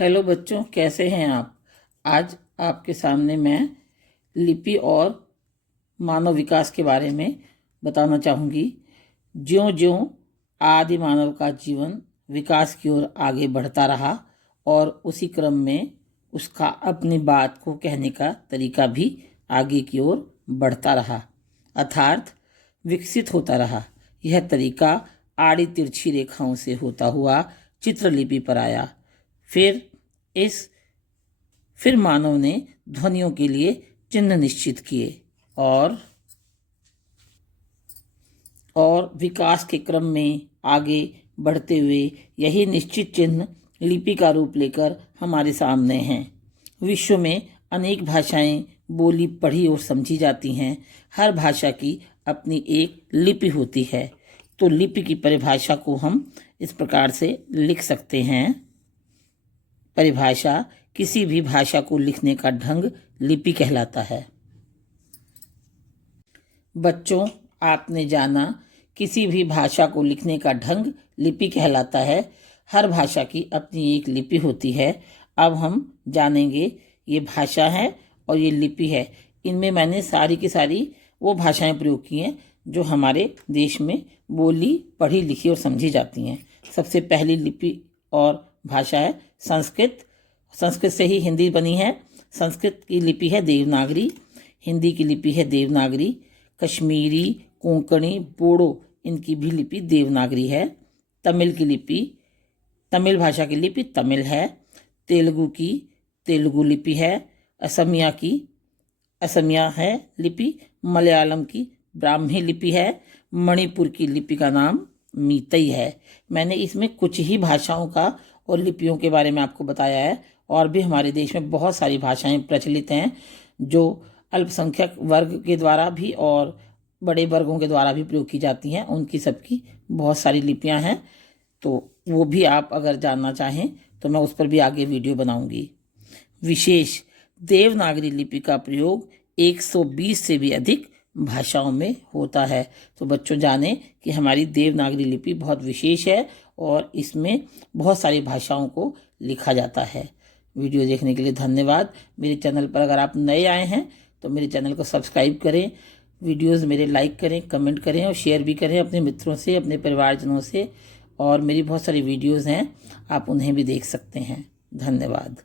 Hello बच्चों, कैसे हैं आप। आज आपके सामने मैं लिपि और मानव विकास के बारे में बताना चाहूँगी। ज्यों-ज्यों आदि मानव का जीवन विकास की ओर आगे बढ़ता रहा और उसी क्रम में उसका अपनी बात को कहने का तरीका भी आगे की ओर बढ़ता रहा, अर्थात विकसित होता रहा। यह तरीका आड़ी तिरछी रेखाओं से होता हुआ चित्रलिपि पर आया। फिर मानव ने ध्वनियों के लिए चिन्ह निश्चित किए और विकास के क्रम में आगे बढ़ते हुए यही निश्चित चिन्ह लिपि का रूप लेकर हमारे सामने हैं। विश्व में अनेक भाषाएं बोली, पढ़ी और समझी जाती हैं। हर भाषा की अपनी एक लिपि होती है। तो लिपि की परिभाषा को हम इस प्रकार से लिख सकते हैं। परिभाषा: किसी भी भाषा को लिखने का ढंग लिपि कहलाता है। बच्चों, आपने जाना किसी भी भाषा को लिखने का ढंग लिपि कहलाता है। हर भाषा की अपनी एक लिपि होती है। अब हम जानेंगे ये भाषा है और ये लिपि है। इनमें मैंने सारी की सारी वो भाषाएं प्रयोग की हैं जो हमारे देश में बोली, पढ़ी, लिखी और समझी जाती हैं। सबसे पहली लिपि और भाषा है संस्कृत। संस्कृत से ही हिंदी बनी है। संस्कृत की लिपि है देवनागरी। हिंदी की लिपि है देवनागरी। कश्मीरी, कोंकणी, बोडो इनकी भी लिपि देवनागरी है। तमिल भाषा की लिपि तमिल है। तेलुगु की तेलुगु लिपि है। असमिया की असमिया है लिपि। मलयालम की ब्राह्मी लिपि है। मणिपुर की लिपि का नाम मीतई है। मैंने इसमें कुछ ही भाषाओं का और लिपियों के बारे में आपको बताया है। और भी हमारे देश में बहुत सारी भाषाएं प्रचलित हैं जो अल्पसंख्यक वर्ग के द्वारा भी और बड़े वर्गों के द्वारा भी प्रयोग की जाती हैं। उनकी सबकी बहुत सारी लिपियां हैं, तो वो भी आप अगर जानना चाहें तो मैं उस पर भी आगे वीडियो बनाऊंगी। विशेष: देवनागरी लिपि का प्रयोग 120 से भी अधिक भाषाओं में होता है। तो बच्चों जानें कि हमारी देवनागरी लिपि बहुत विशेष है और इसमें बहुत सारी भाषाओं को लिखा जाता है। वीडियो देखने के लिए धन्यवाद। मेरे चैनल पर अगर आप नए आए हैं तो मेरे चैनल को सब्सक्राइब करें, वीडियोस मेरे लाइक करें, कमेंट करें और शेयर भी करें अपने मित्रों से, अपने परिवारजनों से। और मेरी बहुत सारी वीडियोस हैं, आप उन्हें भी देख सकते हैं। धन्यवाद।